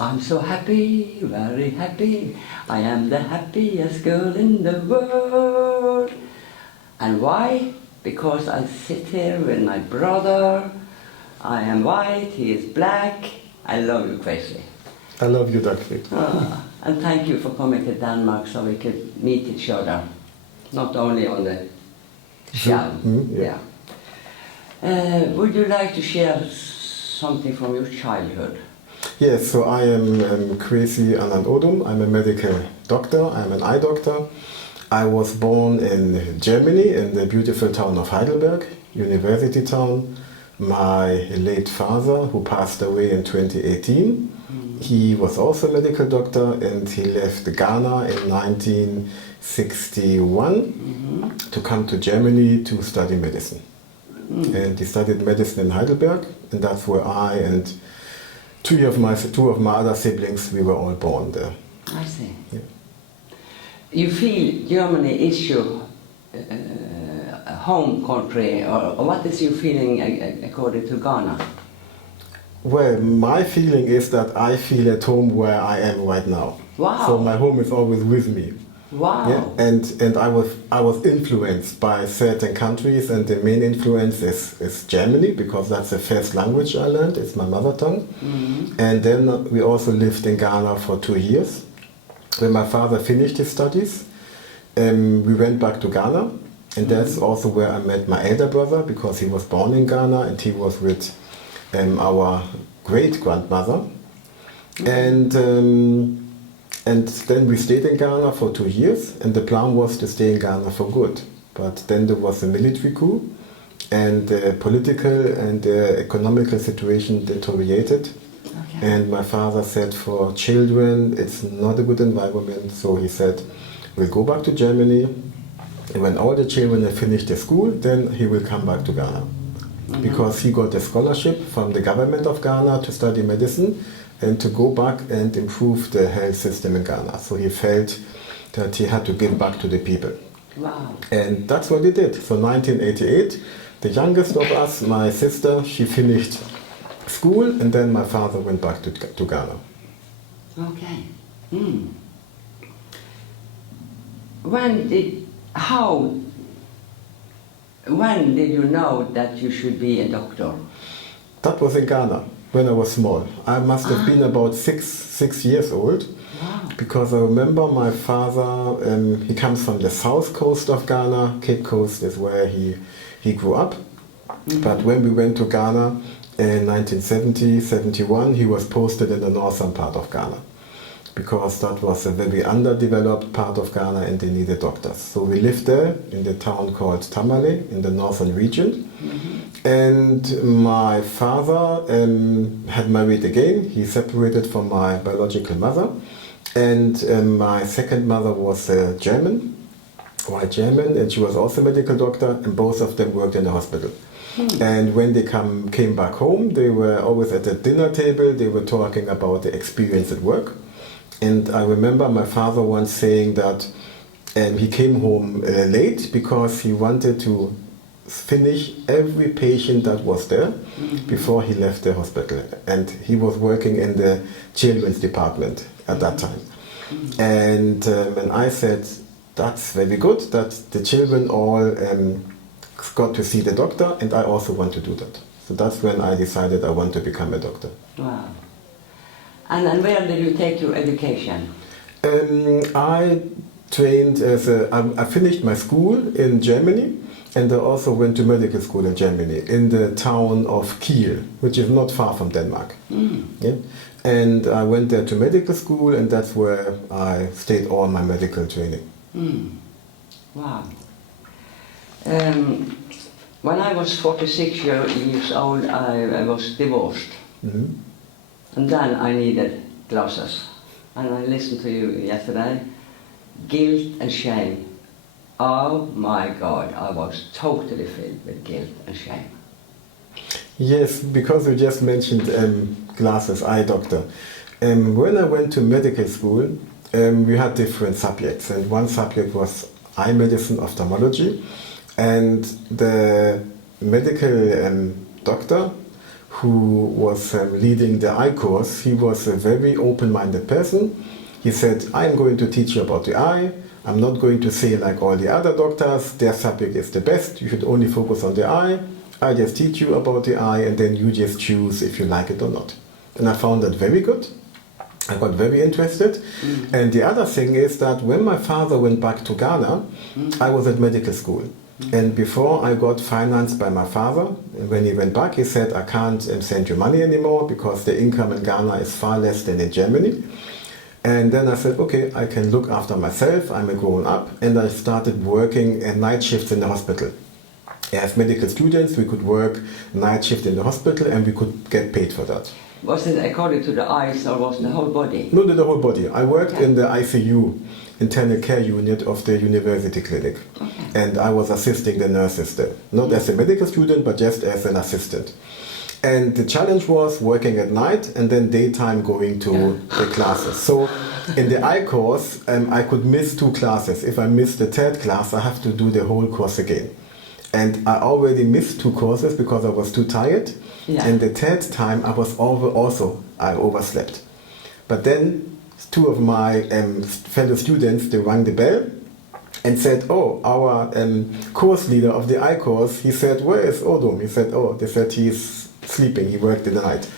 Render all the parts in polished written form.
I'm so happy, very happy. I am the happiest girl in the world. And why? Because I sit here with my brother. I am white, he is black. I love you, Kwesi. I love you, Dr. And thank you for coming to Denmark so we could meet each other. Not only on the show. Yeah. Would you like to share something from your childhood? Yes, so I am Kwesi Anan Odum. I'm a medical doctor. I'm an eye doctor. I was born in Germany, in the beautiful town of Heidelberg, university town. My late father, who passed away in 2018, he was also a medical doctor, and he left Ghana in 1961 to come to Germany to study medicine. And he studied medicine in Heidelberg, and that's where I and two of my other siblings, we were all born there. I see. Yeah. You feel Germany is your home country, or what is your feeling according to Ghana? Well, my feeling is that I feel at home where I am right now. Wow. So my home is always with me. Wow. Yeah? And I was influenced by certain countries, and the main influence is Germany, because that's the first language I learned. It's my mother tongue. And then we also lived in Ghana for 2 years. When my father finished his studies, we went back to Ghana, and that's also where I met my elder brother, because he was born in Ghana and he was with our great-grandmother. And then we stayed in Ghana for 2 years, and the plan was to stay in Ghana for good. But then there was a military coup, and the political and the economical situation deteriorated. Okay. And my father said, for children, it's not a good environment, so he said, we'll go back to Germany, and when all the children have finished their school, then he will come back to Ghana. Because he got a scholarship from the government of Ghana to study medicine and to go back and improve the health system in Ghana. So he felt that he had to give back to the people. Wow. And that's what he did. So 1988, the youngest of us, my sister, she finished school, and then my father went back to Ghana. Okay. When did you know that you should be a doctor? That was in Ghana, when I was small. I must have been about six years old. Wow. Because I remember my father, he comes from the south coast of Ghana. Cape Coast is where he grew up. But when we went to Ghana in 1970, 71, he was posted in the northern part of Ghana, because that was a very underdeveloped part of Ghana and they needed doctors. So we lived there in the town called Tamale in the northern region. And my father had married again. He separated from my biological mother. And my second mother was German, white German, and she was also a medical doctor, and both of them worked in the hospital. And when they came back home, they were always at the dinner table, they were talking about the experience at work. And I remember my father once saying that he came home late because he wanted to finish every patient that was there before he left the hospital. And he was working in the children's department at that time. And I said, that's very good that the children all got to see the doctor, and I also want to do that. So that's when I decided I want to become a doctor. Wow. And where did you take your education? I trained I finished my school in Germany, and I also went to medical school in Germany, in the town of Kiel, which is not far from Denmark. Yeah? And I went there to medical school, and that's where I stayed all my medical training. Wow. When I was 46 years old, I was divorced. And then I needed glasses. And I listened to you yesterday. Guilt and shame. Oh my God, I was totally filled with guilt and shame. Yes, because you just mentioned glasses, eye doctor. When I went to medical school, we had different subjects, and one subject was eye medicine, ophthalmology, and the medical doctor who was leading the eye course, he was a very open-minded person. He said, I'm going to teach you about the eye. I'm not going to say like all the other doctors, their subject is the best, you should only focus on the eye. I just teach you about the eye and then you just choose if you like it or not. And I found that very good. I got very interested. And the other thing is that when my father went back to Ghana, I was at medical school. And before I got financed by my father, when he went back, he said, I can't send you money anymore because the income in Ghana is far less than in Germany. And then I said, okay, I can look after myself, I'm a grown up, and I started working at night shifts in the hospital. As medical students, we could work night shift in the hospital and we could get paid for that. Was it according to the eyes or was the whole body? No, the whole body. I worked in the ICU, internal care unit of the university clinic. And I was assisting the nurses there. Not as a medical student, but just as an assistant. And the challenge was working at night and then daytime going to the classes. So in the eye course, I could miss 2 classes. If I missed the 3rd class, I have to do the whole course again. And I already missed 2 courses because I was too tired. And the 3rd time I overslept. But then 2 of my fellow students, they rang the bell and said, oh, our course leader of the eye course, he said, where is Odum? He said, oh, they said he's sleeping, he worked in the night.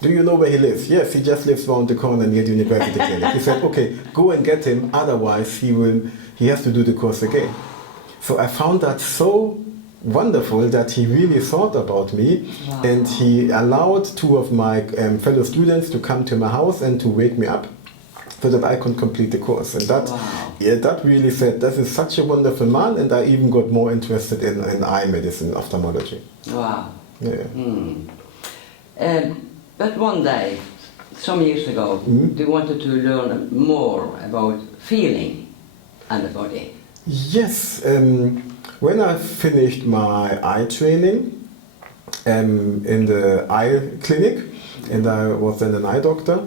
Do you know where he lives? Yes, he just lives around the corner near the university clinic. He said, okay, go and get him, otherwise he has to do the course again. So I found that so wonderful that he really thought about me. Wow. And he allowed 2 of my fellow students to come to my house and to wake me up so that I could complete the course. And that, that really said, this is such a wonderful man, and I even got more interested in eye medicine, ophthalmology. Wow. Yeah. But one day, some years ago, you wanted to learn more about feeling and the body. Yes. When I finished my eye training in the eye clinic, and I was then an eye doctor,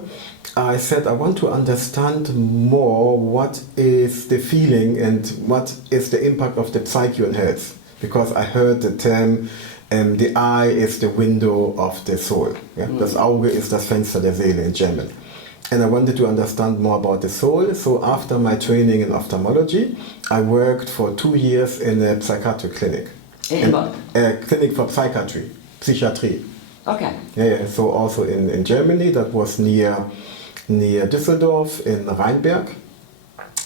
I said I want to understand more what is the feeling and what is the impact of the psyche on health. Because I heard the term, the eye is the window of the soul. Yeah? Das Auge ist das Fenster der Seele in German. And I wanted to understand more about the soul. So after my training in ophthalmology, I worked for 2 years in a psychiatric clinic. In what? A clinic for psychiatry, psychiatry. Okay. Yeah. So also in Germany, that was near Düsseldorf in Rheinberg.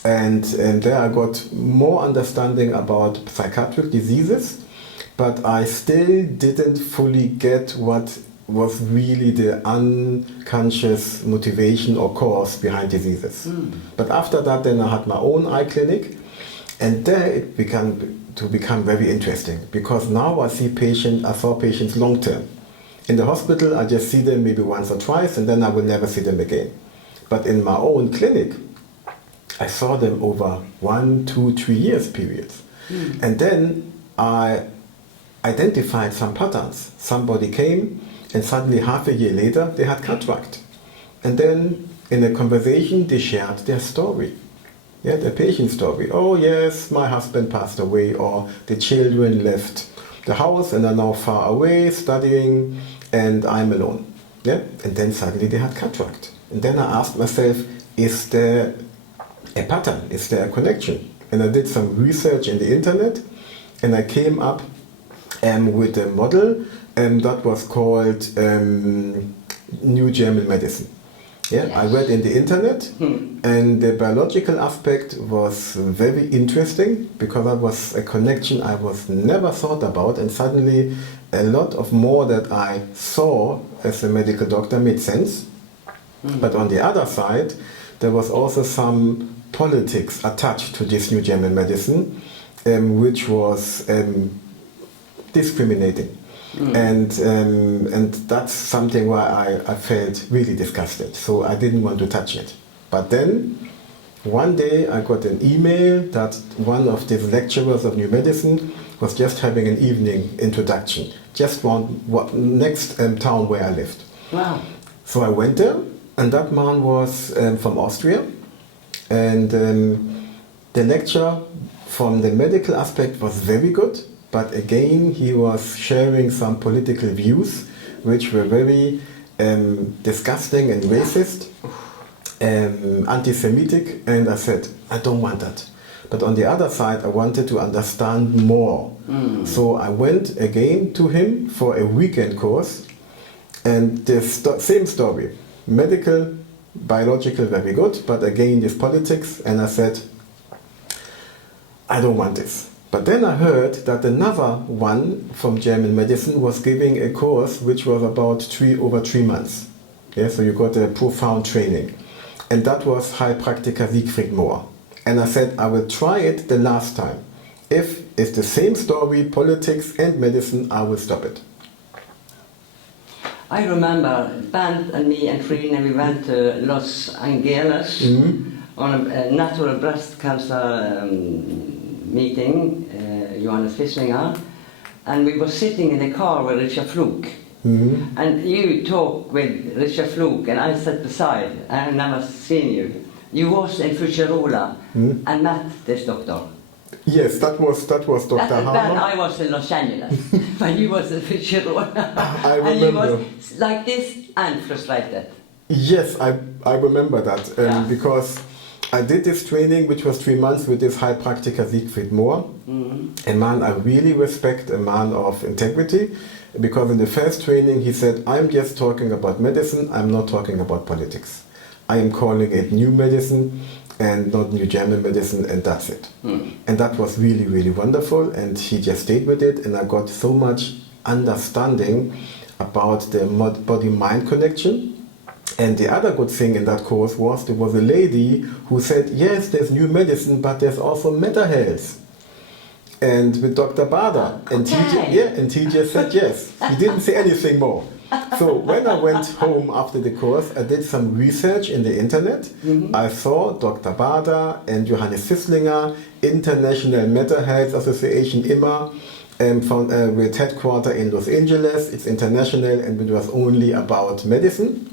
And there I got more understanding about psychiatric diseases, but I still didn't fully get what was really the unconscious motivation or cause behind diseases. But after that, then I had my own eye clinic, and there it began to become very interesting, because now I saw patients long term. In the hospital, I just see them maybe once or twice, and then I will never see them again. But in my own clinic, I saw them over 1, 2, 3 years periods. And then I identified some patterns. Somebody came, and suddenly half a year later, they had cataract. And then in a conversation, they shared their story. Yeah, their patient story. Oh yes, my husband passed away, or the children left the house and are now far away studying, and I'm alone. Yeah, and then suddenly they had cataract. And then I asked myself, is there a pattern? Is there a connection? And I did some research in the internet, and I came up with a model that was called New German Medicine. Yeah, yes. I read in the internet, and the biological aspect was very interesting, because that was a connection I was never thought about, and suddenly a lot of more that I saw as a medical doctor made sense. But on the other side, there was also some politics attached to this New German Medicine, which was discriminating. And that's something where I felt really disgusted, so I didn't want to touch it. But then one day I got an email that one of the lecturers of New Medicine was just having an evening introduction, just next town where I lived. Wow. So I went there, and that man was from Austria, and the lecture from the medical aspect was very good. But again, he was sharing some political views which were very disgusting and racist, anti-Semitic, and I said, I don't want that. But on the other side, I wanted to understand more. So I went again to him for a weekend course, and the same story, medical, biological, very good, but again this politics, and I said, I don't want this. But then I heard that another one from German medicine was giving a course which was about over 3 months. Yeah, so you got a profound training. And that was Heilpraktiker Siegfried Mohr. And I said, I will try it the last time. If it's the same story, politics and medicine, I will stop it. I remember Bernd and me and Trine, we went to Los Angeles on a natural breast cancer meeting, Johannes Fislinger, and we were sitting in the car with Richard Fluke. And you talked with Richard Fluke, and I sat beside. I have never seen you. You was in Fujirola and met this doctor. Yes, that was Dr. Hammer. Then I was in Los Angeles, when you was in Fujirola. I remember. And you was like this and frustrated. Yes, I remember that because I did this training, which was 3 months, with this Heilpraktiker Siegfried Mohr, a man I really respect, a man of integrity, because in the first training he said, I'm just talking about medicine, I'm not talking about politics. I am calling it new medicine and not new German medicine, and that's it. And that was really, really wonderful, and he just stayed with it, and I got so much understanding about the body-mind connection. And the other good thing in that course was there was a lady who said, yes, there's new medicine, but there's also mental health. And with Dr. Bader. And he just said yes. He didn't say anything more. So when I went home after the course, I did some research in the internet. I saw Dr. Bader and Johannes Fislinger, International Mental Health Association, IMA, with headquarters in Los Angeles. It's international, and it was only about medicine.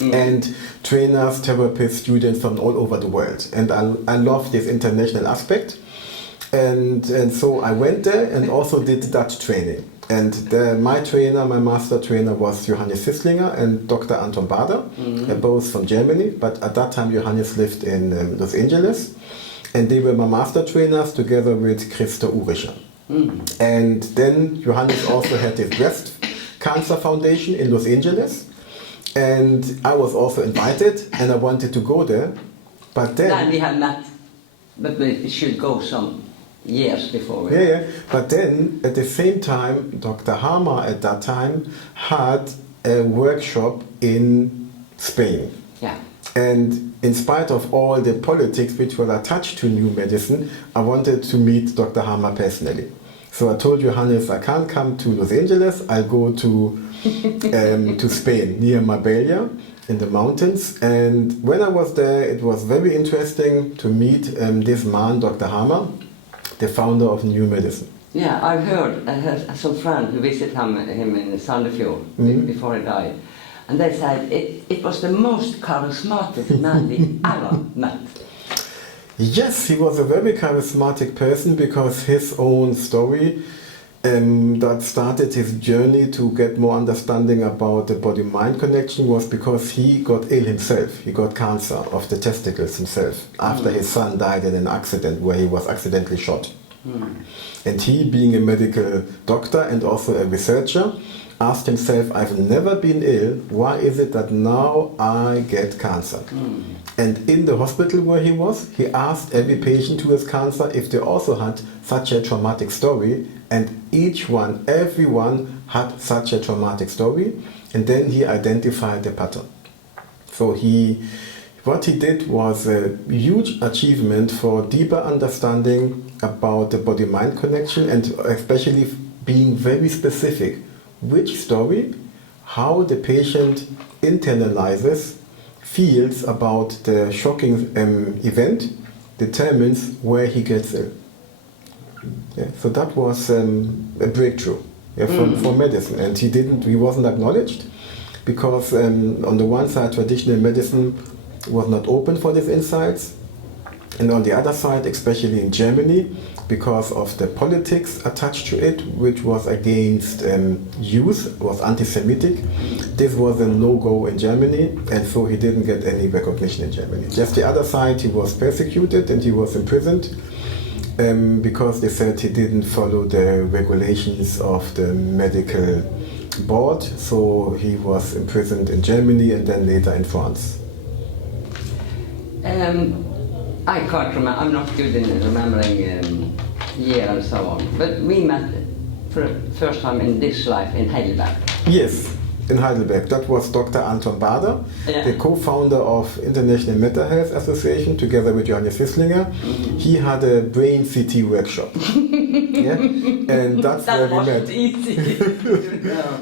And trainers, therapists, students from all over the world. And I love this international aspect. And so I went there and also did that training. And my master trainer was Johannes Fislinger and Dr. Anton Bader, both from Germany. But at that time, Johannes lived in Los Angeles. And they were my master trainers together with Christa Uricher. And then Johannes also had his breast cancer foundation in Los Angeles. And I was also invited, and I wanted to go there, but then we had met, but we should go some years before. But then at the same time, Dr. Hammer at that time had a workshop in Spain. And in spite of all the politics which were attached to new medicine, I wanted to meet Dr. Hammer personally. So I told Johannes, I can't come to Los Angeles, I'll go to Spain, near Marbella, in the mountains. And when I was there, it was very interesting to meet this man, Dr. Hammer, the founder of New Medicine. Yeah, I had some friend who visited him in Sandefjord before he died. And they said it was the most charismatic man we ever met. Yes, he was a very charismatic person, because his own story that started his journey to get more understanding about the body-mind connection was because he got ill himself. He got cancer of the testicles himself after his son died in an accident where he was accidentally shot. And he, being a medical doctor and also a researcher, asked himself, I've never been ill, why is it that now I get cancer? And in the hospital where he was, he asked every patient who has cancer if they also had such a traumatic story, and everyone had such a traumatic story, and then he identified the pattern. So what he did was a huge achievement for deeper understanding about the body-mind connection, and especially being very specific. Which story, how the patient internalizes, feels about the shocking event, determines where he gets ill. So that was a breakthrough for medicine, and he wasn't acknowledged, because on the one side traditional medicine was not open for these insights, And on the other side, especially in Germany, because of the politics attached to it, which was against Jews, was anti-Semitic, this was a no-go in Germany, and so he didn't get any recognition in Germany. Just the other side, he was persecuted and he was imprisoned because they said he didn't follow the regulations of the medical board, so he was imprisoned in Germany and then later in France. I can't remember, I'm not good in remembering year and so on, but we met for the first time in this life in Heidelberg. Yes, in Heidelberg. That was Dr. Anton Bader, the co-founder of International Mental Health Association, together with Johannes Wisslinger. He had a brain CT workshop. Yeah? And that's That where we met. wasn't easy.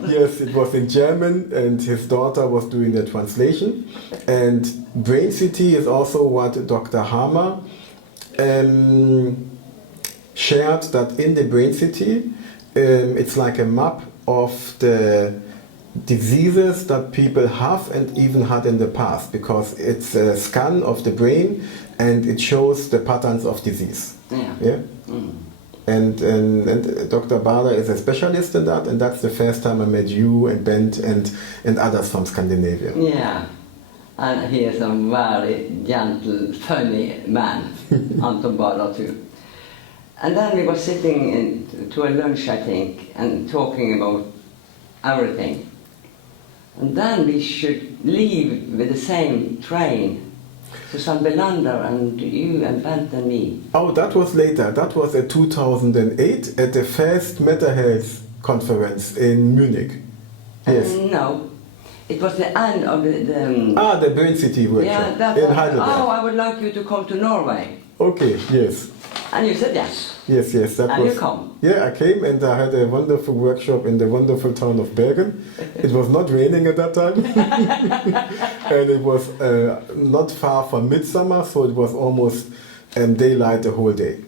Yes, it was in German, and his daughter was doing the translation. And brain CT is also what Dr. Hammer shared, that in the brain CT, it's like a map of the diseases that people have and even had in the past, because it's a scan of the brain and it shows the patterns of disease. Yeah? And Dr. Bader is a specialist in that, and that's the first time I met you and Bent and others from Scandinavia. Yeah, and he is a very gentle, funny man, Anton Bader too. And then we were sitting to a lunch, I think, and talking about everything. And then we should leave with the same train. Susanne Belander and you and Bent and me. Oh, that was later. That was in 2008 at the first Mental Health conference in Munich. Yes. No, it was the end of the the brain CT workshop yeah, that in was, Heidelberg. oh, I would like you to come to Norway. Okay, yes. And you said yes. Yes, yes. That And was, you come. Yeah, I came and I had a wonderful workshop in the wonderful town of Bergen. It was not raining at that time. And it was not far from midsummer, so it was almost daylight the whole day.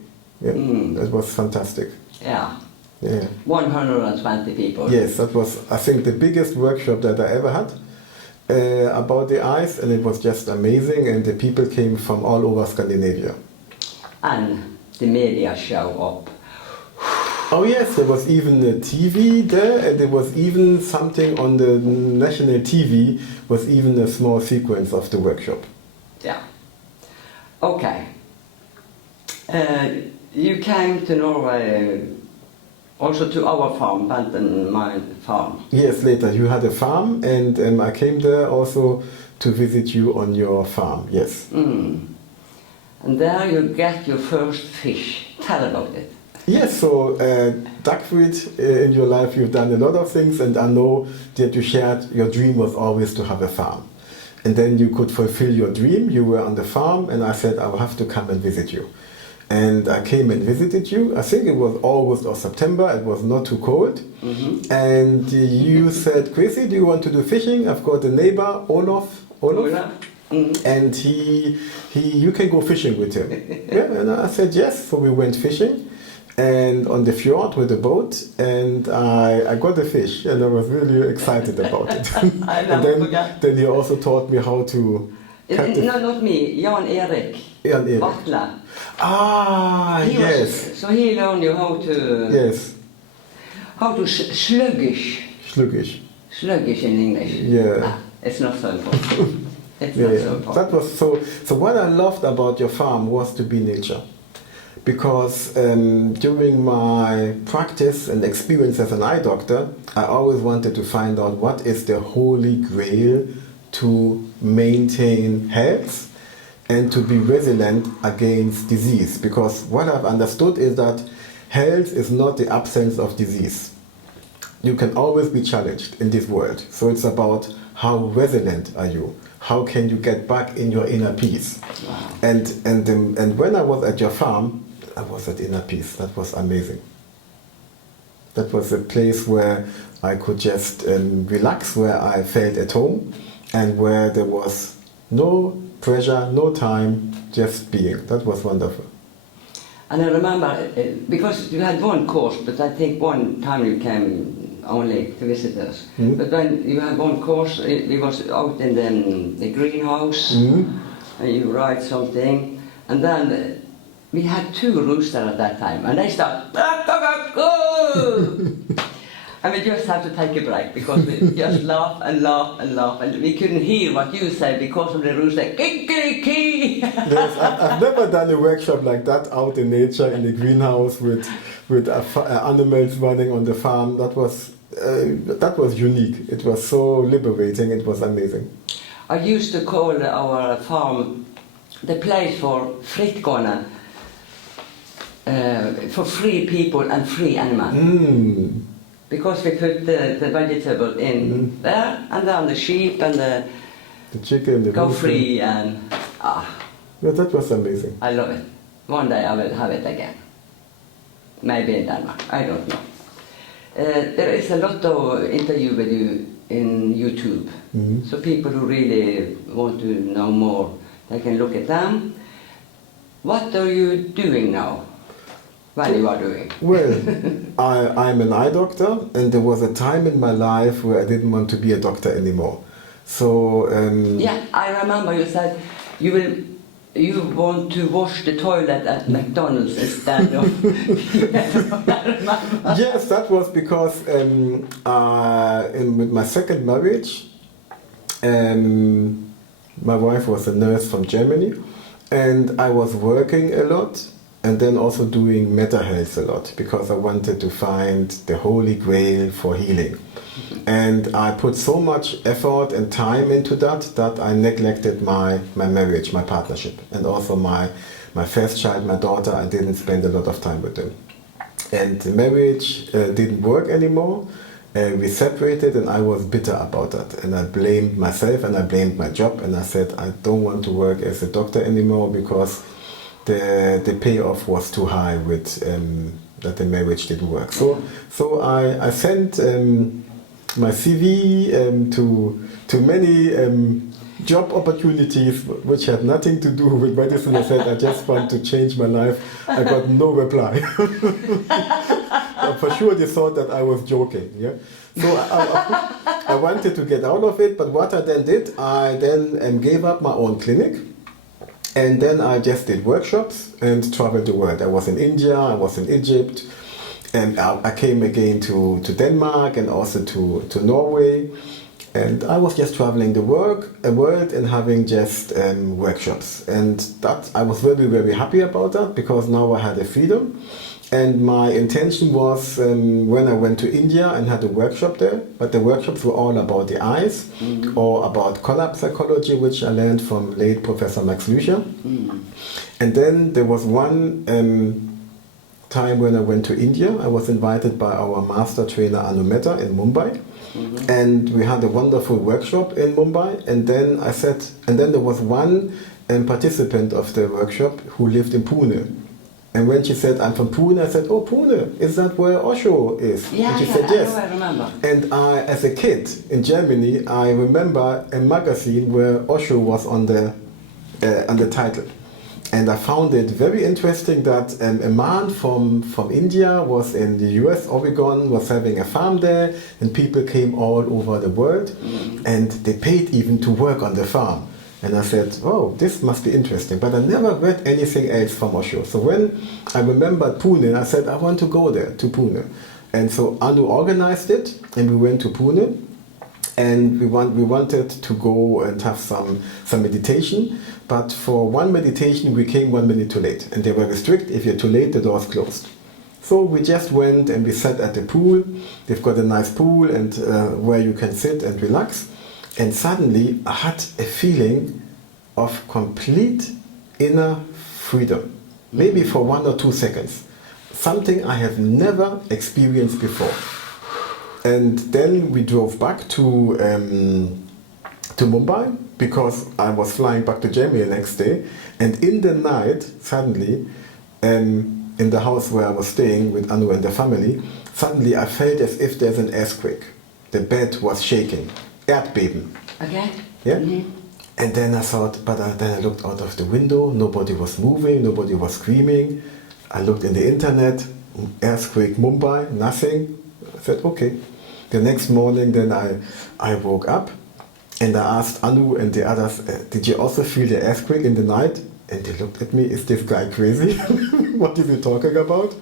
Yeah, It was fantastic. Yeah. Yeah. 120 people. Yes, that was, I think, the biggest workshop that I ever had about the eyes, and it was just amazing, and the people came from all over Scandinavia. And the media show up. Oh yes, there was even a TV there, and there was even something on the national TV, was even a small sequence of the workshop. Yeah. Okay. You came to Norway also to our farm, Bent and my farm. Yes, later you had a farm, and I came there also to visit you on your farm, yes. And there you get your first fish. Tell about it. Yes, so Dagfrid, in your life you've done a lot of things, and I know that you shared your dream was always to have a farm. And then you could fulfill your dream, you were on the farm, and I said I will have to come and visit you. And I came and visited you. I think it was August or September, it was not too cold. And you said, Kwesi, do you want to do fishing? I've got a neighbor, Olaf. And you can go fishing with him. Yeah, and I said yes, so we went fishing and on the fjord with the boat, and I got a fish, and I was really excited about it. And then he also taught me how to cut No, not me, Jan Erik. Jan Erik. Butler. Ah, yes. So he learned you how to... Yes. How to sluggish. Sluggish in English. Yeah. It's not so important. It's not so important. That was so what I loved about your farm was to be nature. Because during my practice and experience as an eye doctor, I always wanted to find out what is the holy grail to maintain health and to be resilient against disease. Because what I've understood is that health is not the absence of disease. You can always be challenged in this world. So it's about how resilient are you? How can you get back in your inner peace? Wow. And when I was at your farm, I was at inner peace. That was amazing. That was a place where I could just relax, where I felt at home, and where there was no pressure, no time, just being. That was wonderful. And I remember, because you had one course, but I think one time you came only to visit us. Mm-hmm. But when you had one course, we was out in the greenhouse, mm-hmm. and you write something, And then we had 2 roosters at that time, and they start, and we just had to take a break because we just laugh and laugh and laugh, and we couldn't hear what you said because of the rooster. Kiki. Yes, I've never done a workshop like that out in nature in the greenhouse with animals running on the farm. That was unique. It was so liberating. It was amazing. I used to call our farm the place for frittgående, for free people and free animals. Because we put the vegetable in there, and then the sheep and the chicken, go free, and yeah, that was amazing. I love it. One day I will have it again. Maybe in Denmark, I don't know. There is a lot of interview with you in YouTube, so people who really want to know more, they can look at them. What are you doing now? What you are doing? Well, I'm an eye doctor, and there was a time in my life where I didn't want to be a doctor anymore. So yeah, I remember you said you want to wash the toilet at McDonald's instead of. Yes, that was because with my second marriage, my wife was a nurse from Germany, and I was working a lot. And then also doing meta health a lot because I wanted to find the holy grail for healing. And I put so much effort and time into that I neglected my marriage, my partnership, and also my first child, my daughter. I didn't spend a lot of time with them. And the marriage didn't work anymore. We separated, and I was bitter about that. And I blamed myself and I blamed my job, and I said I don't want to work as a doctor anymore because the payoff was too high with that the marriage didn't work. So I sent my CV to many job opportunities which had nothing to do with medicine. I said I just want to change my life. I got no reply. For sure they thought that I was joking. Yeah. So I wanted to get out of it, but what I then did, I then gave up my own clinic. And then I just did workshops and traveled the world. I was in India, I was in Egypt, and I came again to Denmark and also to Norway. And I was just traveling the world and having just workshops. And that I was very, very happy about that because now I had a freedom. And my intention was when I went to India and had a workshop there, but the workshops were all about the eyes or about collapse psychology, which I learned from late Professor Max Lücher. And then there was one time when I went to India. I was invited by our master trainer Anu Mehta in Mumbai. And we had a wonderful workshop in Mumbai. And then there was one participant of the workshop who lived in Pune. And when she said, I'm from Pune, I said, oh, Pune, is that where Osho is? Yeah, and she said, yes. I remember. And as a kid in Germany, I remember a magazine where Osho was on the title. And I found it very interesting that a man from India was in the US, Oregon, was having a farm there, and people came all over the world, and they paid even to work on the farm. And I said, oh, this must be interesting. But I never read anything else from Osho. So when I remembered Pune, I said, I want to go there, to Pune. And so Anu organized it, and we went to Pune. And we wanted to go and have some meditation. But for one meditation, we came 1 minute too late. And they were strict, if you're too late, the door's closed. So we just went and we sat at the pool. They've got a nice pool and where you can sit and relax. And suddenly I had a feeling of complete inner freedom, maybe for 1 or 2 seconds, something I have never experienced before. And then we drove back to Mumbai because I was flying back to Germany the next day. And in the night, suddenly, in the house where I was staying with Anu and the family, suddenly I felt as if there's an earthquake. The bed was shaking. Erdbeben. Okay. Yeah? And then I thought, then I looked out of the window, nobody was moving, nobody was screaming. I looked in the internet, earthquake Mumbai, nothing. I said, okay. The next morning then I woke up and I asked Anu and the others, did you also feel the earthquake in the night? And they looked at me, is this guy crazy? What is he talking about?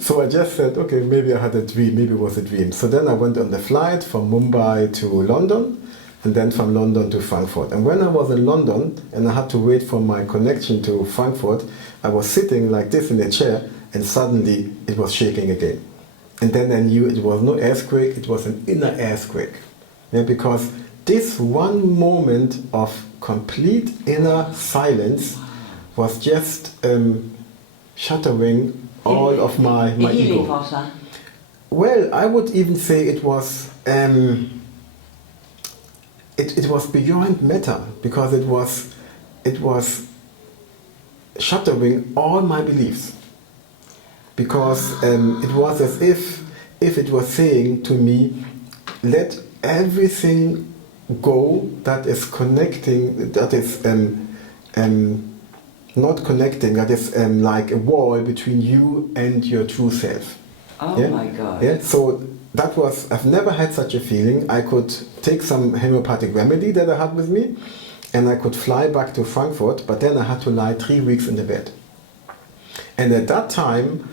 So I just said, okay, maybe I had a dream, maybe it was a dream. So then I went on the flight from Mumbai to London, and then from London to Frankfurt. And when I was in London, and I had to wait for my connection to Frankfurt, I was sitting like this in a chair, and suddenly it was shaking again. And then I knew it was no earthquake, it was an inner earthquake. Yeah, because this one moment of complete inner silence was just shattering all of my ego. Well, I would even say it was it was beyond meta, because it was shattering all my beliefs. Because it was as if it was saying to me, let everything go that is connecting, that is not connecting, that is like a wall between you and your true self. Oh yeah? My God. Yeah, so that was, I've never had such a feeling. I could take some homeopathic remedy that I had with me, and I could fly back to Frankfurt, but then I had to lie 3 weeks in the bed. And at that time,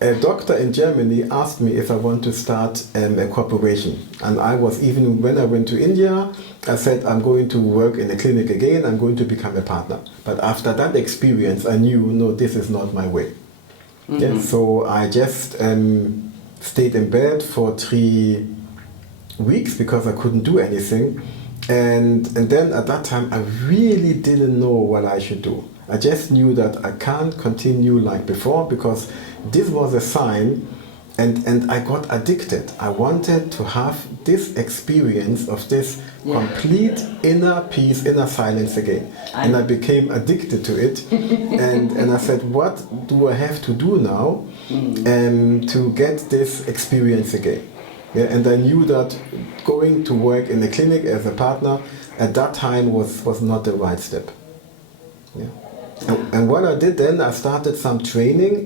a doctor in Germany asked me if I want to start a corporation. And I was, even when I went to India, I said, I'm going to work in a clinic again, I'm going to become a partner. But after that experience, I knew, no, this is not my way. Mm-hmm. Yeah, so I just stayed in bed for 3 weeks because I couldn't do anything. And then at that time, I really didn't know what I should do. I just knew that I can't continue like before, because this was a sign, and I got addicted. I wanted to have this experience of this complete inner peace, inner silence again. And I became addicted to it. and I said, what do I have to do now to get this experience again? Yeah, and I knew that going to work in a clinic as a partner at that time was not the right step. Yeah. And what I did then, I started some training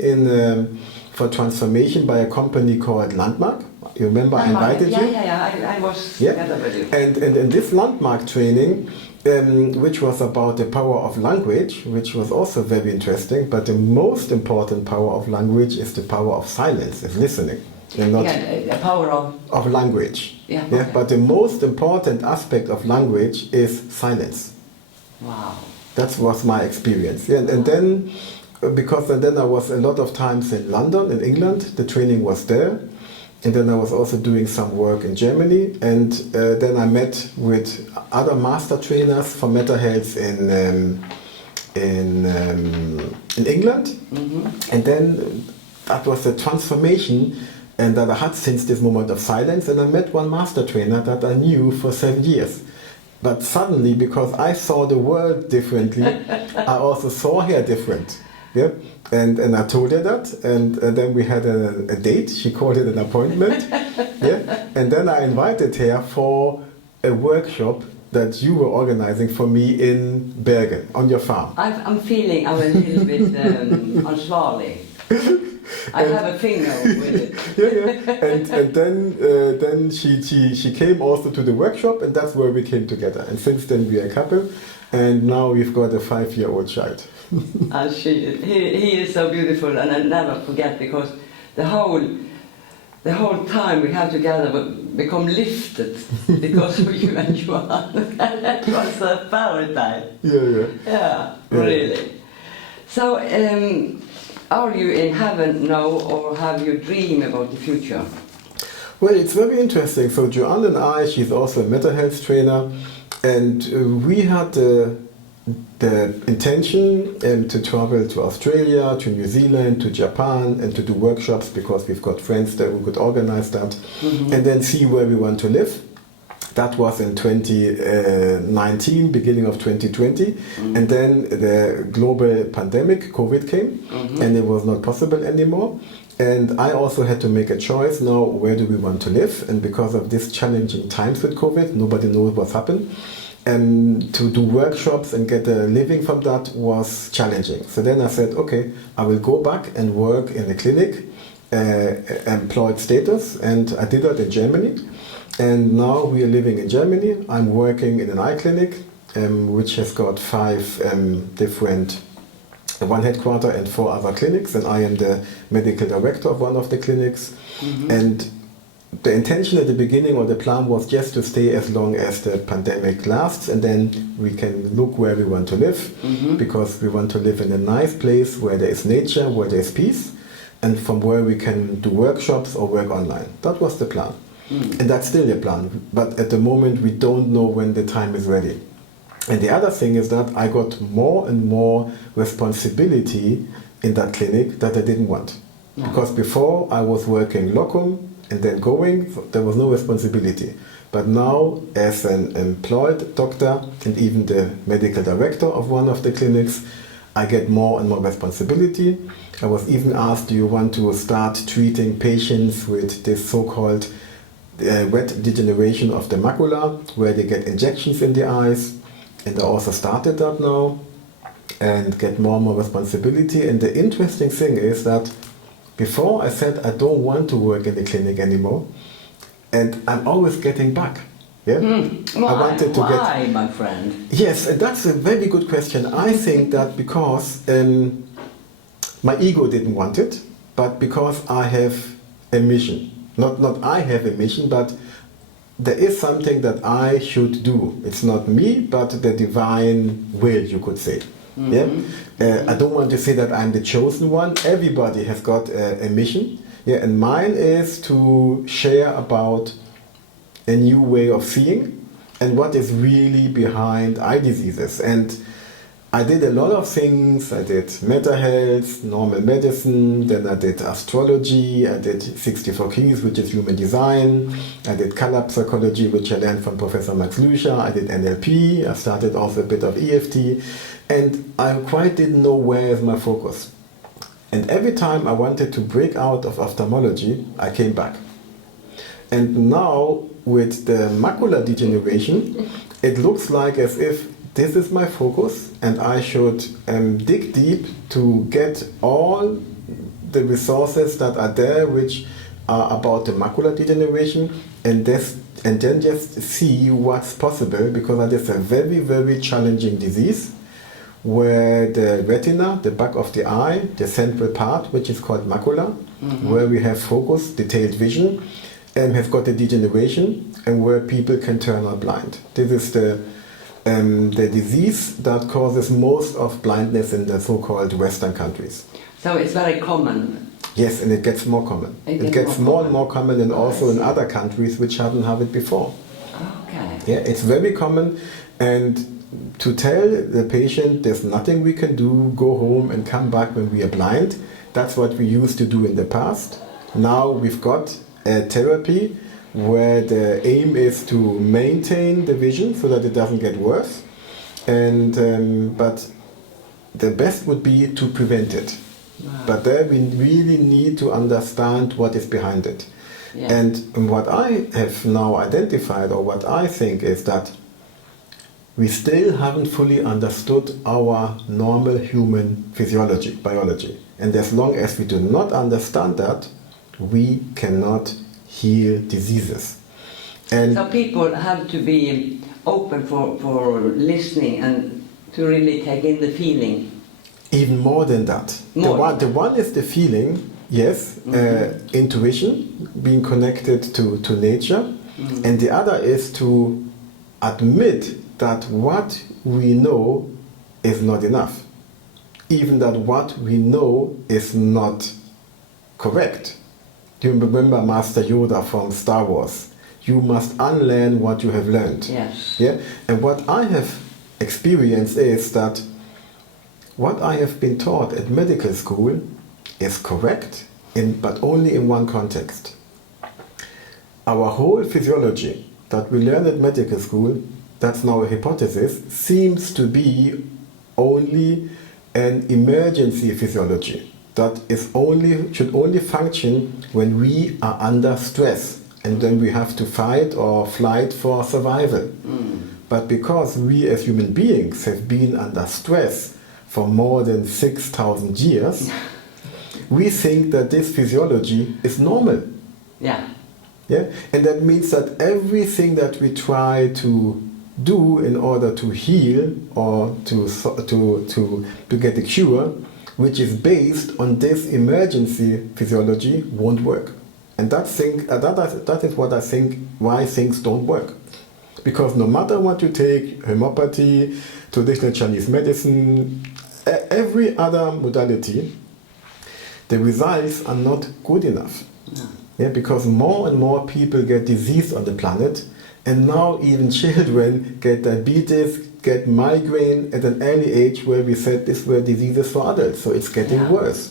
for transformation by a company called Landmark. You remember I invited you? I was together with you. And in this Landmark training, which was about the power of language, which was also very interesting, but the most important power of language is the power of silence, is listening. And not the power of language. Yeah, yeah, okay. but the most important aspect of language is silence. Wow. That was my experience. Yeah, and then, because then I was a lot of times in London, in England, the training was there. And then I was also doing some work in Germany. And then I met with other master trainers for mental health in England. Mm-hmm. And then that was the transformation and that I had since this moment of silence. And I met one master trainer that I knew for 7 years. But suddenly, because I saw the world differently, I also saw her different. Yeah? And I told her that, and then we had a date. She called it an appointment. Yeah? And then I invited her for a workshop that you were organizing for me in Bergen, on your farm. I'm feeling I'm a little bit ansvarlig. I have a finger with it. Yeah. And then she came also to the workshop, and that's where we came together. And since then we are a couple, and now we've got a 5-year-old child. He is so beautiful, and I never forget, because the whole time we have together become lifted because of you and Johan. That was a paradise. Yeah, really. So. Are you in heaven now, or have you dream about the future? Well, it's very interesting. So Joanne and I, she's also a mental health trainer, and we had the intention to travel to Australia, to New Zealand, to Japan, and to do workshops, because we've got friends that we could organize that, and then see where we want to live. That was in 2019, beginning of 2020. And then the global pandemic, COVID came, and it was not possible anymore. And I also had to make a choice now, where do we want to live? And because of these challenging times with COVID, nobody knows what's happened. And to do workshops and get a living from that was challenging. So then I said, okay, I will go back and work in a clinic, employed status, and I did that in Germany. And now we are living in Germany. I'm working in an eye clinic, which has got 5 different one headquarter and 4 other clinics, and I am the medical director of one of the clinics. And the intention at the beginning, or the plan, was just to stay as long as the pandemic lasts, and then we can look where we want to live, because we want to live in a nice place where there is nature, where there is peace, and from where we can do workshops or work online. That was the plan. And that's still the plan, but at the moment we don't know when the time is ready. And the other thing is that I got more and more responsibility in that clinic that I didn't want. Because before I was working locum and then going, there was no responsibility. But now, as an employed doctor and even the medical director of one of the clinics, I get more and more responsibility. I was even asked, do you want to start treating patients with this so-called wet degeneration of the macula, where they get injections in the eyes? And I also started that now and get more and more responsibility. And the interesting thing is that before I said I don't want to work in the clinic anymore, and I'm always getting back. Yeah? Why, my friend? Yes, and that's a very good question. I think that because my ego didn't want it, but because I have a mission. Not I have a mission, but there is something that I should do. It's not me, but the divine will, you could say. Yeah? I don't want to say that I'm the chosen one. Everybody has got a mission. Yeah? And mine is to share about a new way of seeing and what is really behind eye diseases. And I did a lot of things. I did meta health, normal medicine, then I did astrology, I did 64 Keys, which is human design, I did color psychology, which I learned from Professor Max Lüscher, I did NLP, I started off a bit of EFT, and I quite didn't know where is my focus. And every time I wanted to break out of ophthalmology, I came back. And now, with the macular degeneration, it looks like as if this is my focus, and I should dig deep to get all the resources that are there, which are about the macular degeneration, and then just see what's possible, because that is a very, very challenging disease, where the retina, the back of the eye, the central part, which is called macula, where we have focus, detailed vision, has got a degeneration, and where people can turn out blind. This is the disease that causes most of blindness in the so-called Western countries. So it's very common. Yes, and it gets more common. It gets more and more common, and also in other countries which hadn't have it before. Okay. Yeah, it's very common, and to tell the patient there's nothing we can do, go home and come back when we are blind, that's what we used to do in the past. Now we've got a therapy where the aim is to maintain the vision so that it doesn't get worse, and but the best would be to prevent it. Wow. But there we really need to understand what is behind it. Yeah. And what I have now identified, or what I think, is that we still haven't fully understood our normal human physiology, biology. And as long as we do not understand that, we cannot heal diseases. And so people have to be open for listening and to really take in the feeling. Even more than that. The one is the feeling, yes, intuition, being connected to nature, and the other is to admit that what we know is not enough. Even that what we know is not correct. Do you remember Master Yoda from Star Wars? You must unlearn what you have learned. Yes. Yeah? And what I have experienced is that what I have been taught at medical school is correct, but only in one context. Our whole physiology that we learn at medical school, that's now a hypothesis, seems to be only an emergency physiology. That should only function when we are under stress, and then we have to fight or flight for survival. But because we as human beings have been under stress for more than 6,000 years, we think that this physiology is normal. Yeah. Yeah? And that means that everything that we try to do in order to heal or to get a cure, which is based on this emergency physiology, won't work. And that is what I think why things don't work. Because no matter what you take, homeopathy, traditional Chinese medicine, every other modality, the results are not good enough. No. Yeah, because more and more people get disease on the planet, and now even children get diabetes, get migraine at an early age, where we said these were diseases for adults, so it's getting worse.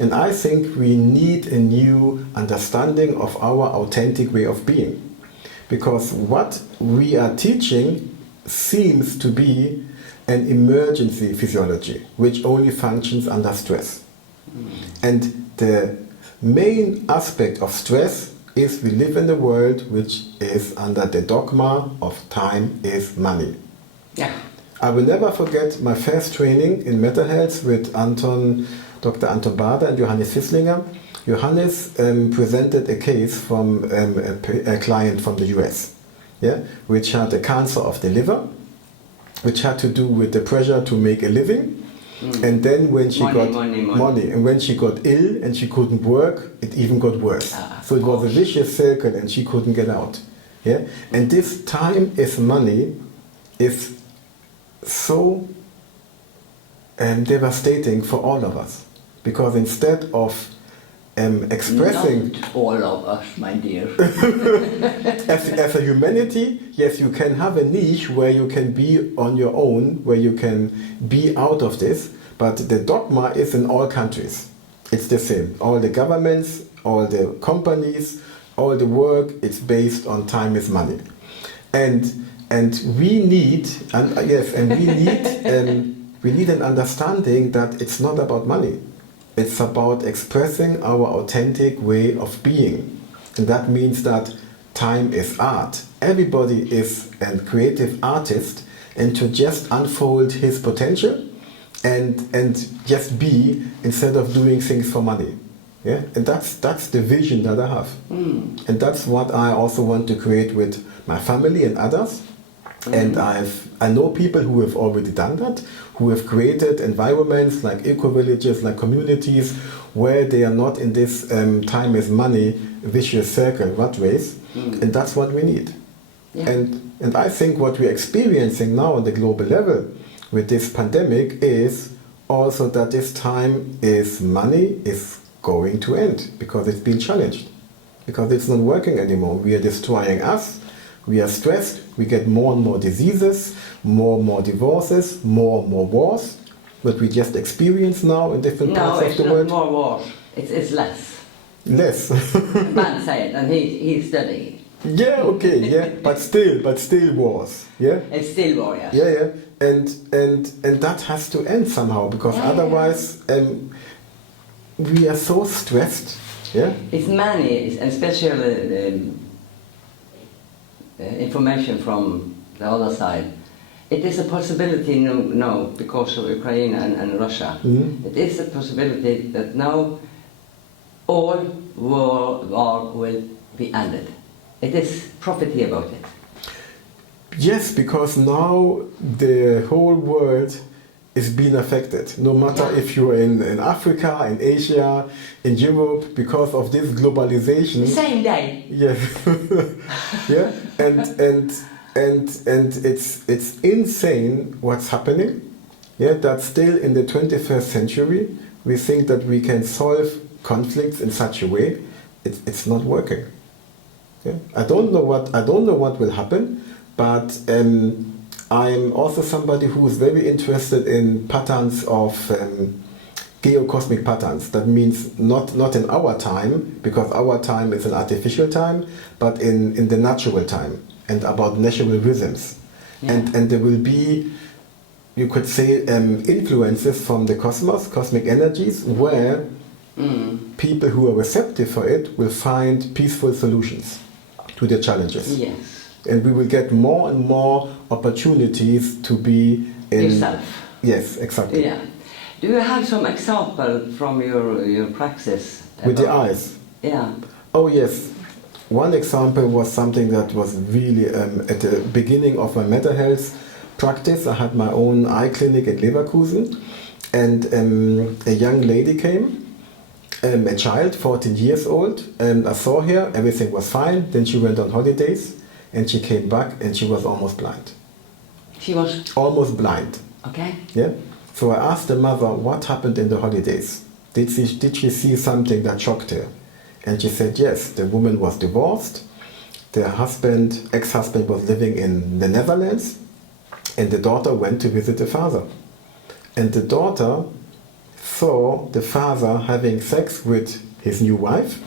And I think we need a new understanding of our authentic way of being. Because what we are teaching seems to be an emergency physiology, which only functions under stress. And the main aspect of stress is we live in a world which is under the dogma of time is money. Yeah. I will never forget my first training in mental health with Dr. Anton Bader and Johannes Fisslinger. Johannes presented a case from a client from the US, yeah, which had a cancer of the liver, which had to do with the pressure to make a living. And then when she got money, and when she got ill and she couldn't work, it even got worse. So it was a vicious circle and she couldn't get out. Yeah? And this time is money is so devastating for all of us. Because instead of expressing... Not all of us, my dear. as a humanity, yes, you can have a niche where you can be on your own, where you can be out of this, but the dogma is in all countries. It's the same. All the governments, all the companies, all the work, it's based on time is money. And we need, we need an understanding that it's not about money. It's about expressing our authentic way of being. And that means that time is art. Everybody is a creative artist, and to just unfold his potential and just be instead of doing things for money. Yeah? And that's the vision that I have. And that's what I also want to create with my family and others. And I know people who have already done that, who have created environments like eco-villages, like communities, where they are not in this time is money vicious circle, rat race, and that's what we need. Yeah. And I think what we're experiencing now on the global level with this pandemic is also that this time is money is going to end, because it's been challenged, because it's not working anymore. We are destroying us. We are stressed, we get more and more diseases, more and more divorces, more and more wars, that we just experience now in different parts of the world. No, it's not more wars, it's less. Less. Man said, and he's studying. Yeah, okay, yeah, but still wars, yeah? It's still war, yes. Yeah, yeah, and that has to end somehow, because otherwise we are so stressed, yeah? It's many, and especially information from the other side. It is a possibility now, because of Ukraine and Russia, it is a possibility that now all war will be ended. It is prophecy about it. Yes, because now the whole world is being affected, no matter if you're in Africa, in Asia, in Europe, because of this globalization. The same day. Yes. Yeah, and it's insane what's happening. Yeah, that still in the 21st century we think that we can solve conflicts in such a way. It's not working. Yeah? I don't know what will happen, but I'm also somebody who is very interested in patterns of geocosmic patterns. That means not in our time, because our time is an artificial time, but in the natural time, and about natural rhythms. Yeah. And there will be, you could say, influences from the cosmos, cosmic energies, where people who are receptive for it will find peaceful solutions to their challenges. Yes. And we will get more and more opportunities to be in yourself. Yes, exactly. Yeah. Do you have some example from your practice? With the eyes? Yeah. Oh yes. one example was something that was really at the beginning of my mental health practice. I had my own eye clinic at Leverkusen, and a young lady came, a child, 14 years old, and I saw her, everything was fine. Then she went on holidays, and she came back, and she was almost blind. She was? Almost blind. Okay. Yeah. So I asked the mother, what happened in the holidays? Did she see something that shocked her? And she said, yes, the woman was divorced, the ex-husband was living in the Netherlands, and the daughter went to visit the father. And the daughter saw the father having sex with his new wife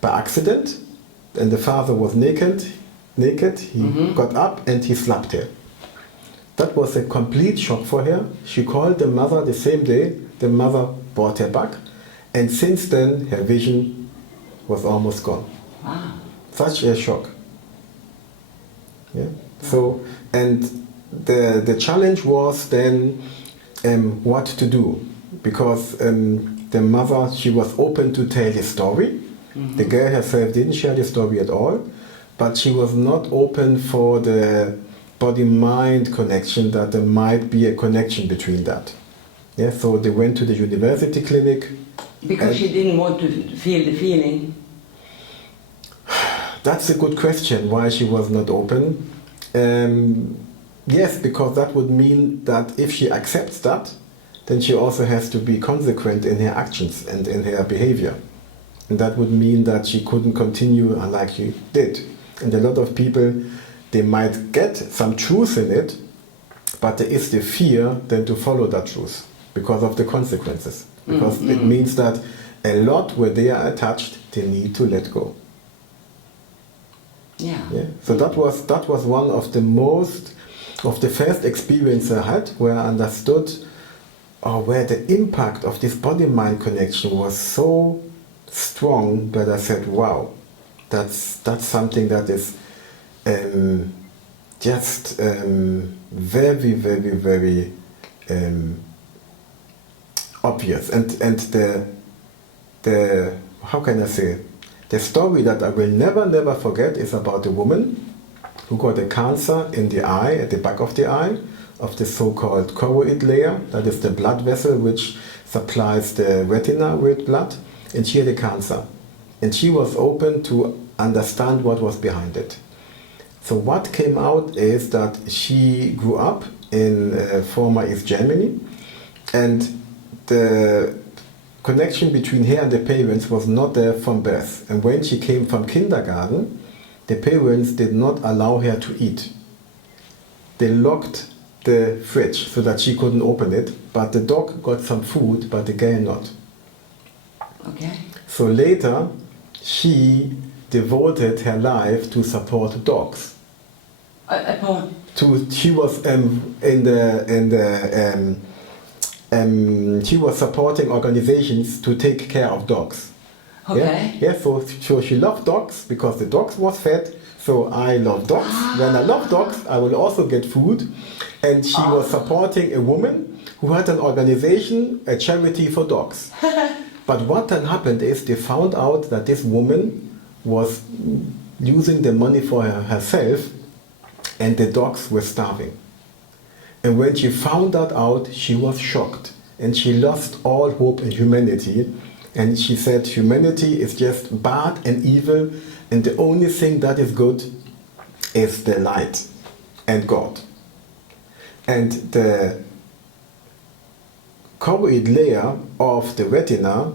by accident, and the father was naked, he got up and he slapped her. That was a complete shock for her. She called the mother the same day, the mother brought her back, and since then her vision was almost gone. Wow. Such a shock. Yeah. So, and the challenge was then what to do, because the mother, she was open to tell the story. The girl herself didn't share the story at all, but she was not open for the body-mind connection, that there might be a connection between that. Yeah, so they went to the university clinic. Because she didn't want to feel the feeling? That's a good question, why she was not open. Yes, because that would mean that if she accepts that, then she also has to be consequent in her actions and in her behavior. And that would mean that she couldn't continue like she did. And a lot of people, they might get some truth in it, but there is the fear then to follow that truth because of the consequences. Because it means that a lot where they are attached, they need to let go. Yeah. So that was one of the first experience I had where I understood where the impact of this body-mind connection was so strong that I said, wow, that's something that is just very, very, very obvious. And the how can I say, the story that I will never forget is about a woman who got a cancer in the eye, at the back of the eye, of the so-called choroid layer, that is the blood vessel which supplies the retina with blood, and she had a cancer. And she was open to understand what was behind it. So what came out is that she grew up in former East Germany, and the connection between her and the parents was not there from birth. And when she came from kindergarten, the parents did not allow her to eat. They locked the fridge so that she couldn't open it, but the dog got some food, but the girl not. Okay. So later, she devoted her life to support dogs. She was she was supporting organizations to take care of dogs. Okay. Yeah. So she loved dogs because the dogs was fed. So I love dogs. When I love dogs, I will also get food. And she was supporting a woman who had an organization, a charity for dogs. But what then happened is they found out that this woman was using the money for herself, and the dogs were starving. And when she found that out, she was shocked, and she lost all hope in humanity. And she said humanity is just bad and evil, and the only thing that is good is the light and God. And the choroid layer of the retina,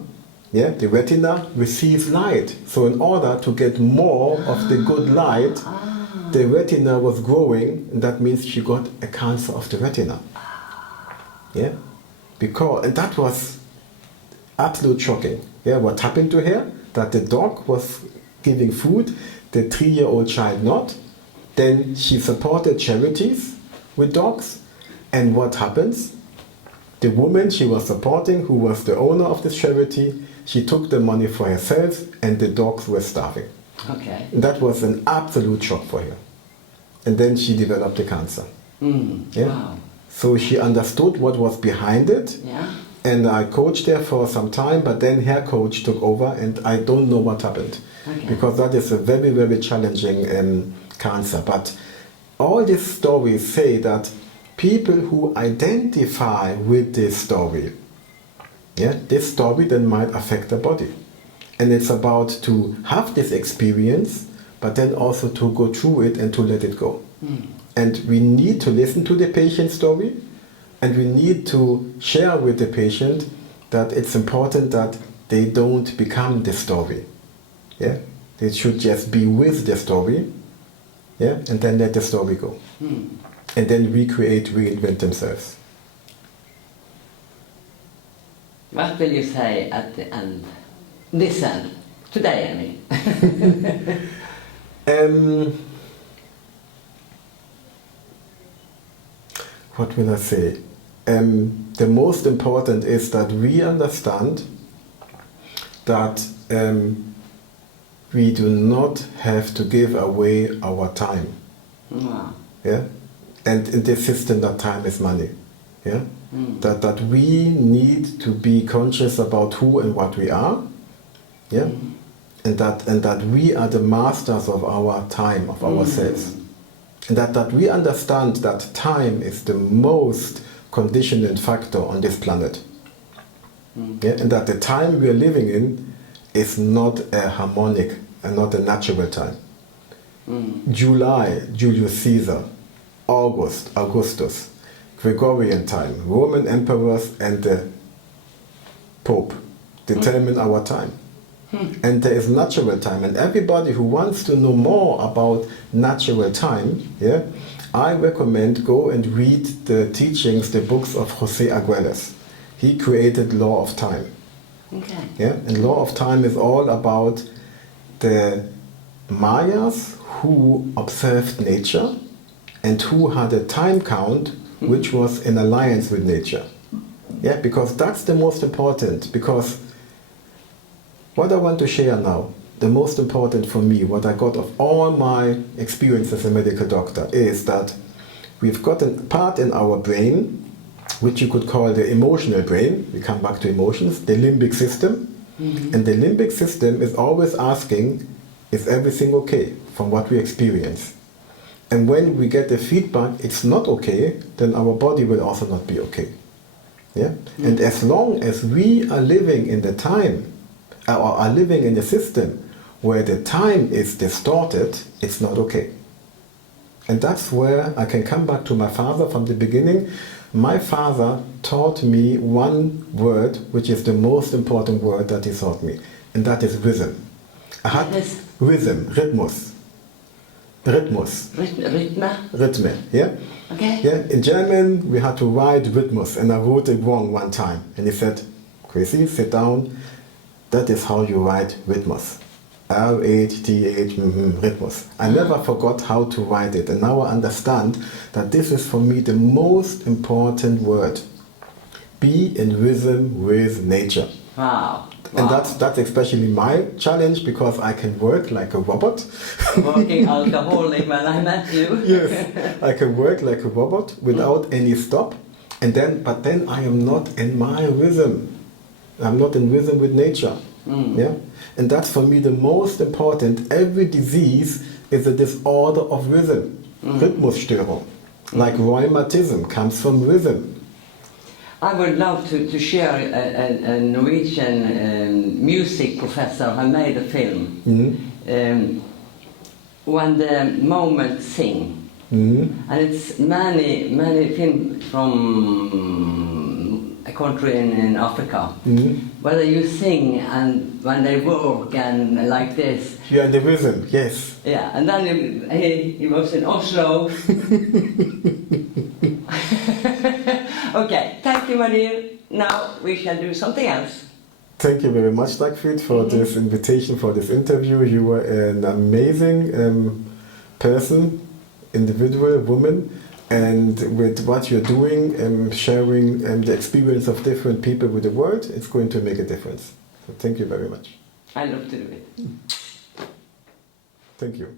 the retina receives light. So in order to get more of the good light, the retina was growing, and that means she got a cancer of the retina. Yeah, and that was absolute shocking. Yeah, what happened to her? That the dog was giving food, the 3-year-old child not. Then she supported charities with dogs, and what happens? The woman she was supporting, who was the owner of this charity, she took the money for herself, and the dogs were starving. Okay. And that was an absolute shock for her. And then she developed the cancer. Wow. So she understood what was behind it. Yeah. And I coached her for some time, but then her coach took over, and I don't know what happened. Okay. because that is a very, very challenging cancer. But all these stories say that people who identify with this story, this story then might affect the body. And it's about to have this experience, but then also to go through it and to let it go. And we need to listen to the patient's story, and we need to share with the patient that it's important that they don't become the story. Yeah? They should just be with the story, and then let the story go. And then reinvent themselves. What will you say at the end? This end. Today, I mean. What will I say? The most important is that we understand that we do not have to give away our time. Wow. Yeah? And in this system, that time is money. Yeah? That we need to be conscious about who and what we are. Yeah? And that we are the masters of our time, of ourselves. And that we understand that time is the most conditioning factor on this planet. Yeah? And that the time we are living in is not a harmonic and not a natural time. July, Julius Caesar, August, Augustus, Gregorian time, Roman emperors and the Pope determine our time. And there is natural time, and everybody who wants to know more about natural time, I recommend go and read the teachings, the books of José Arguelles. He created Law of Time. Okay. Yeah, and Law of Time is all about the Mayas who observed nature and who had a time count which was in alliance with nature. Yeah, because that's the most important. Because what I want to share now, the most important for me, what I got of all my experience as a medical doctor, is that we've got a part in our brain, which you could call the emotional brain. We come back to emotions, the limbic system. And the limbic system is always asking, is everything okay from what we experience? And when we get the feedback, it's not okay, then our body will also not be okay. Yeah? And as long as we are living in the time, or are living in a system where the time is distorted, it's not okay. And that's where I can come back to my father from the beginning. My father taught me one word, which is the most important word that he taught me, and that is rhythm. I had rhythm, rhythmus. Rhythmus. Rhythme, yeah? Okay. Yeah, in German we had to write rhythmus, and I wrote it wrong one time. And he said, Kwesi, sit down. That is how you write rhythmus. R-H-T-H, rhythmus. I never forgot how to write it, and now I understand that this is for me the most important word. Be in rhythm with nature. Wow. And that's especially my challenge, because I can work like a robot. Working alcoholic when I met you. Yes, I can work like a robot without any stop, but then I am not in my rhythm. I'm not in rhythm with nature. Yeah? And that's for me the most important. Every disease is a disorder of rhythm. Rhythmusstörung. Like rheumatism comes from rhythm. I would love to share a Norwegian music professor who made a film. When the moment sing. And it's many films from a country in Africa, where you sing and when they work and like this. Yeah, in the rhythm, yes. Yeah, and then he was in Oslo. Okay, thank you, my dear. Now we shall do something else. Thank you very much, Dagfrid, for this invitation, for this interview. You were an amazing person, individual, woman, and with what you're doing, sharing the experience of different people with the world, it's going to make a difference. So thank you very much. I love to do it. Thank you.